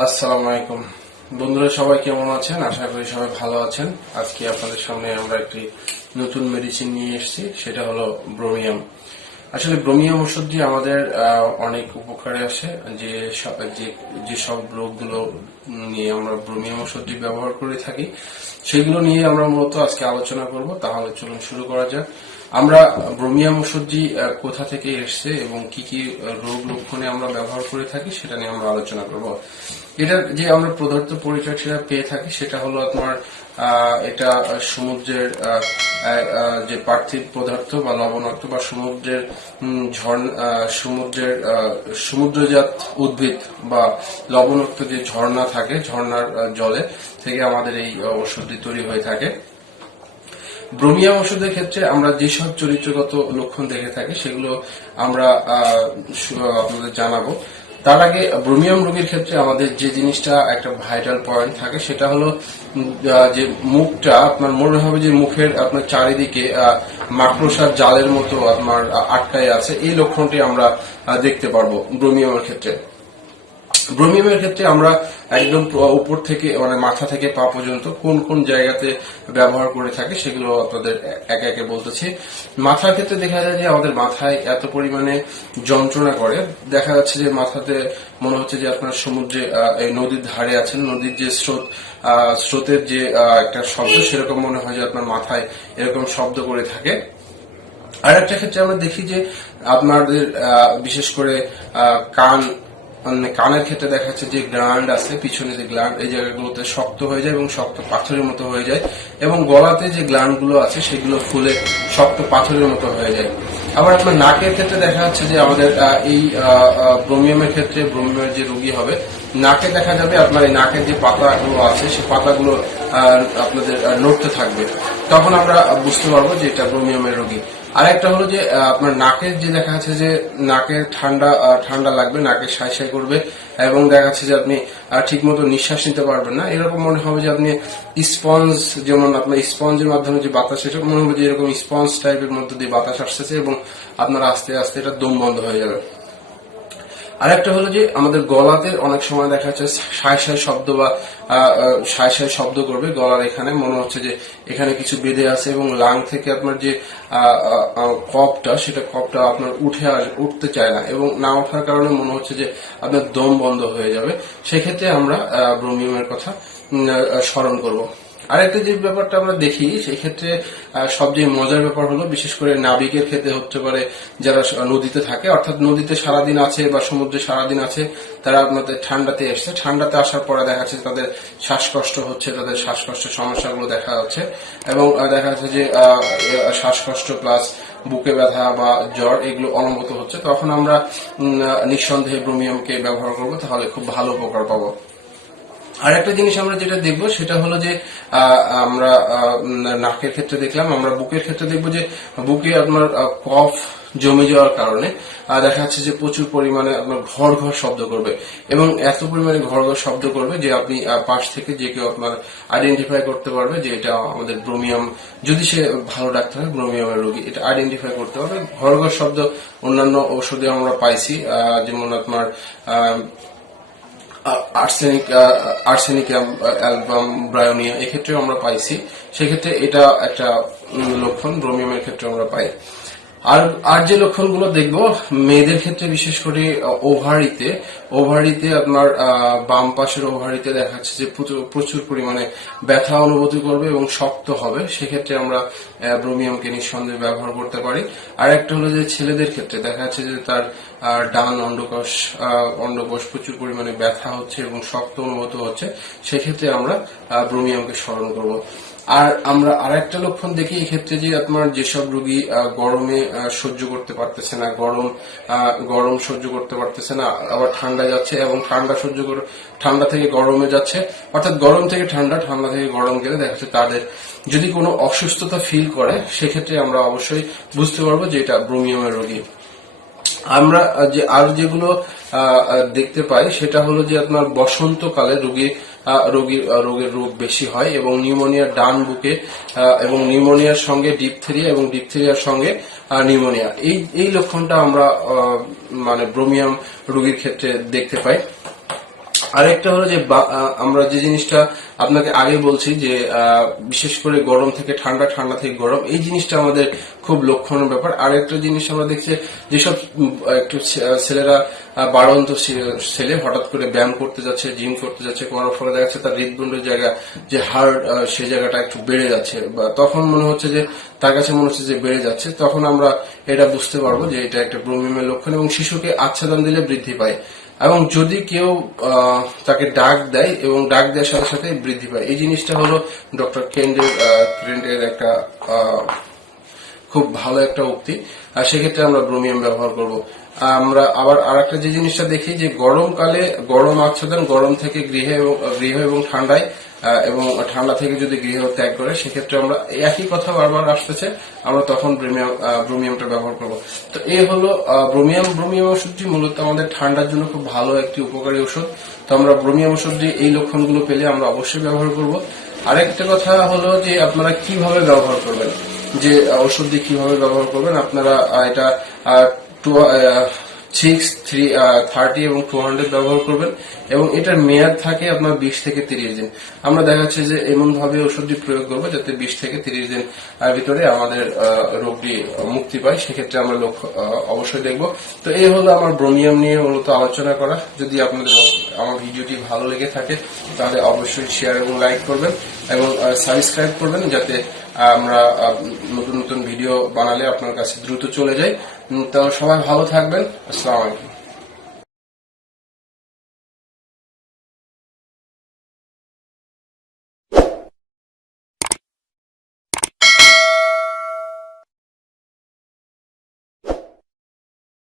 আসসালামু আলাইকুম বন্ধুরা, সবাই কেমন আছেন? আশা করি সবাই ভালো আছেন। আজকে আপনাদের সামনে আমরা একটি নতুন মেডিসিন নিয়ে এসেছি, সেটা হলো ব্রোমিয়াম। আসলে ব্রোমিয়াম ওষুধটি আমাদের অনেক উপকারে আসে। যে সব রোগগুলো নিয়ে আমরা ব্রোমিয়াম ওষুধটি ব্যবহার করে থাকি, সেগুলো নিয়ে আমরা মূলত আজকে আলোচনা করব। তাহলে চলুন শুরু করা যাক। আমরা ব্রোমিয়াম ওষুধটি কোথা থেকে এসছে এবং কি কি রোগ লক্ষণে আমরা ব্যবহার করে থাকি সেটা নিয়ে আমরা আলোচনা করব। এটার যে আমরা পদার্থ পরিচয় সেটা পেয়ে থাকি, সেটা হলো আপনার এটা সমুদ্রের যে পার্থিব পদার্থ বা লবণাক্ত বা সমুদ্রের সমুদ্রজাত উদ্ভিদ বা লবণাক্ত যে ঝর্ণা থাকে, ঝর্ণার জলে থেকে আমাদের এই ওষুধটি তৈরি হয়ে থাকে। ব্রোমিয়াম ওষুধের ক্ষেত্রে আমরা যেসব চরিত্রগত লক্ষণ দেখে থাকি সেগুলো আমরা আপনাদের জানাবো। তার আগে ব্রোমিয়াম রোগীর ক্ষেত্রে আমাদের যে জিনিসটা একটা ভাইটাল পয়েন্ট থাকে সেটা হলো যে মুখটা আপনার মনে হবে যে মুখের আপনার চারিদিকে মাকড়সার জালের মতো আপনার আটকায় আছে। এই লক্ষণটি আমরা দেখতে পারবো ব্রোমিয়ামের ক্ষেত্রে। ব্রোমিয়ামের ক্ষেত্রে আমরা একদম উপর থেকে মানে মাথা থেকে পা পর্যন্ত কোন কোন জায়গাতে ব্যবহার করে থাকি সেগুলো আপনাদের একে একে বলতেছি। মাথার ক্ষেত্রে দেখা যায় যে আমাদের মাথায় এত পরিমাণে যন্ত্রণা করে, দেখা যাচ্ছে যে মাথাতে মনে হচ্ছে যে আপনার সমুদ্রে এই নদীর ধারে আছেন, নদীর যে স্রোতের যে একটা শব্দ সেরকম মনে হয় যে আপনার মাথায় এরকম শব্দ করে থাকে। আর একটা ক্ষেত্রে আমরা দেখি যে আপনাদের বিশেষ করে কানের ক্ষেত্রে দেখা যাচ্ছে যে গ্ল্যান্ড আছে, পিছনে যে গ্ল্যান্ড, এই জায়গাগুলোতে শক্ত হয়ে যায় এবং শক্ত পাথরের মতো হয়ে যায়, এবং গলাতে যে গ্ল্যান্ড গুলো আছে সেগুলো ফুলে শক্ত পাথরের মতো হয়ে যায়। আবার আপনার নাকের ক্ষেত্রে দেখা যাচ্ছে যে আমাদের এই ব্রোমিয়ামের ক্ষেত্রে, ব্রোমিয়ামের যে রোগী হবে, নাকে দেখা যাবে আপনার এই নাকের যে পাতাগুলো আছে সেই পাতাগুলো আপনাদের নড়তে থাকবে। তখন আমরা বুঝতে পারবো যে এটা ব্রোমিয়ামের রোগী। আর একটা হলো যে আপনার নাকের যে দেখা যাচ্ছে যে নাকের ঠান্ডা লাগবে, নাকে সাই সাই করবে, এবং দেখা যাচ্ছে যে আপনি ঠিক মতো নিঃশ্বাস নিতে পারবেন না। এরকম মনে হবে যে আপনি স্পঞ্জ, যেমন আপনার স্পঞ্জের মাধ্যমে যে বাতাস, এটা মনে হবে যে এরকম স্পঞ্জ টাইপের মধ্যে দিয়ে বাতাস আসতেছে এবং আপনার আস্তে আস্তে এটা দম বন্ধ হয়ে যাবে। আরেকটা হলো যে আমাদের গলাতে অনেক সময় দেখা যাচ্ছে সায় সায় শব্দ বা সায় সায় শব্দ করবে গলার এখানে, মনে হচ্ছে যে এখানে কিছু বেঁধে আছে, এবং লাং থেকে আপনার যে কপটা আপনার উঠতে চায় না, এবং না ওঠার কারণে মনে হচ্ছে যে আপনার দম বন্ধ হয়ে যাবে। সেক্ষেত্রে আমরা ব্রোমিয়ামের কথা স্মরণ করব। আরেকটা যে ব্যাপারটা আমরা দেখি সেই ক্ষেত্রে সবচেয়ে মজার ব্যাপার হলো বিশেষ করে নাবিকের ক্ষেত্রে হতে পারে, যারা নদীতে থাকে, অর্থাৎ নদীতে সারাদিন আছে বা সমুদ্রে সারাদিন আছে, তারা আপনাদের ঠান্ডাতে এসছে, ঠান্ডাতে আসার পরে দেখা যাচ্ছে তাদের শ্বাসকষ্ট হচ্ছে, তাদের শ্বাসকষ্টের সমস্যাগুলো দেখা যাচ্ছে, এবং দেখা যাচ্ছে যে শ্বাসকষ্ট প্লাস বুকে ব্যথা বা জ্বর এগুলো অনুভূত হচ্ছে। তখন আমরা নিঃসন্দেহে ব্রোমিয়ামকে ব্যবহার করব, তাহলে খুব ভালো উপকার পাবো। আর একটা জিনিস আমরা যেটা দেখবো সেটা হলো যে আমরা নাকের ক্ষেত্রে দেখলাম, আমরা বুকের ক্ষেত্রে দেখবো যে বুকে আপনার কফ জমে যাওয়ার কারণে দেখা যাচ্ছে যে প্রচুর পরিমাণে আপনার ঘর ঘর শব্দ করবে, এবং এত পরিমাণে ঘর ঘর শব্দ করবে যে আপনি পাশ থেকে যে কেউ আপনার আইডেন্টিফাই করতে পারবে যে এটা আমাদের ব্রোমিয়াম, যদি সে ভালো ডাক্তার হয়, ব্রোমিয়ামের রোগী, এটা আইডেন্টিফাই করতে পারবে। ঘর ঘর শব্দ অন্যান্য ঔষধে আমরা পাইছি, যেমন আপনার আর্সেনিক অ্যালবাম ব্রায়োনিয়া, এক্ষেত্রেও আমরা পাইছি। সেক্ষেত্রে এটা একটা লক্ষণ ব্রোমিয়ামের ক্ষেত্রে আমরা পাই। আর যে লক্ষণগুলো দেখব মেয়েদের ক্ষেত্রে, বিশেষ করে ওভারিতে আপনার বাম পাশের ওভারিতে দেখা যাচ্ছে যে প্রচুর পরিমাণে ব্যথা অনুভূতি করবে এবং শক্ত হবে। সেক্ষেত্রে আমরা ব্রোমিয়ামকে নিঃসন্দেহে ব্যবহার করতে পারি। আর একটা হলো যে ছেলেদের ক্ষেত্রে দেখা যাচ্ছে যে তার ডান অন্ডকোষ প্রচুর পরিমাণে ব্যথা হচ্ছে এবং শক্ত অনুভূত হচ্ছে, সেক্ষেত্রে আমরা ব্রোমিয়ামকে স্মরণ করব। আর আমরা আরেকটা লক্ষণ দেখি এই ক্ষেত্রে যে আপনার যেসব রোগী গরমে সহ্য করতে পারতেছে না, গরম সহ্য করতে পারতেছে না, আবার ঠান্ডা যাচ্ছে এবং ঠান্ডা থেকে গরমে যাচ্ছে, অর্থাৎ গরম থেকে ঠান্ডা, ঠান্ডা থেকে গরম গেলে দেখা যাচ্ছে তাদের যদি কোনো অসুস্থতা ফিল করে, সেক্ষেত্রে আমরা অবশ্যই বুঝতে পারবো যে এটা ব্রোমিয়ামের রোগী। আমরা আরো যেগুলো দেখতে পাই সেটা হলো যে আপনার বসন্তকালে রোগের রোগ বেশি হয়, এবং নিউমোনিয়ার ডান বুকে, এবং নিউমোনিয়ার সঙ্গে ডিপথেরিয়া, এবং ডিপথেরিয়ার সঙ্গে নিউমোনিয়া, এই লক্ষণটা আমরা মানে ব্রোমিয়াম রোগীর ক্ষেত্রে দেখতে পাই। আরেকটা হলো যে আমরা যে জিনিসটা আপনাকে আগে বলছি যে বিশেষ করে গরম থেকে ঠান্ডা, ঠান্ডা থেকে গরম, এই জিনিসটা আমাদের খুব লক্ষণের ব্যাপার। আরেকটা জিনিস আমরা দেখছি যেসব একটু ছেলেরা বাড়ন্ত ছেলে হঠাৎ করে ব্যায়াম করতে যাচ্ছে, জিম করতে যাচ্ছে, করার ফলে দেখা যাচ্ছে তার হৃদপিণ্ডের জায়গা যে হার্ট, সেই জায়গাটা একটু বেড়ে যাচ্ছে, বা তখন মনে হচ্ছে যে তার কাছে মনে হচ্ছে যে বেড়ে যাচ্ছে, তখন আমরা এটা বুঝতে পারবো যে এটা একটা ব্রোমিয়ামের লক্ষণ। এবং শিশুকে আচ্ছাদন দিলে বৃদ্ধি পায়, এবং যদি কেউ তাকে ডাক দেয় এবং ডাক দেওয়ার সাথে সাথে বৃদ্ধি পায়। এই জিনিসটা হলো ডক্টর কেন্ডের একটা খুব ভালো একটা উক্তি। আর সেক্ষেত্রে আমরা ব্রোমিয়াম ব্যবহার করব। আমরা আবার আরেকটা যে জিনিসটা দেখি যে গরমকালে গরম আচ্ছাদন, গরম থেকে গৃহ এবং ঠান্ডায়, এবং ঠান্ডা থেকে যদি গৃহ ত্যাগ করে, সেক্ষেত্রে আমরা একই কথা বারবার আসতেছে, আমরা তখন ব্রোমিয়ামটা ব্যবহার করব। তো এই হলো ব্রোমিয়াম ওষুধটি মূলত আমাদের ঠান্ডার জন্য খুব ভালো একটি উপকারী ওষুধ। তো আমরা ব্রোমিয়াম ওষুধটি এই লক্ষণগুলো পেলে আমরা অবশ্যই ব্যবহার করব। আরেকটা কথা হলো যে আপনারা কিভাবে ব্যবহার করবেন, যে ওষুধটি কিভাবে ব্যবহার করবেন। আপনারা এটা 30 এবং 200 ব্যবহার করবেন, এবং এটার মেয়াদ থাকে আপনার 20 থেকে 30 দিন। আমরা দেখা যাচ্ছে যে এমন ভাবে ওষুধটি প্রয়োগ করবো যাতে 20 থেকে 30 দিন ভিতরে আমাদের রোগটি মুক্তি পায়। সেক্ষেত্রে আমরা লক্ষ্য অবশ্যই দেখব। তো এই হলো আমার ব্রোমিয়াম নিয়ে মূলত আলোচনা করা। যদি আপনাদের আমার ভিডিওটি ভালো লেগে থাকে তাহলে অবশ্যই শেয়ার এবং লাইক করবেন, এবং সাবস্ক্রাইব করবেন, যাতে আমরা নতুন নতুন ভিডিও বানালে আপনার কাছে দ্রুত চলে যায়। তো সবাই ভালো থাকবেন। আসসালামু আলাইকুম।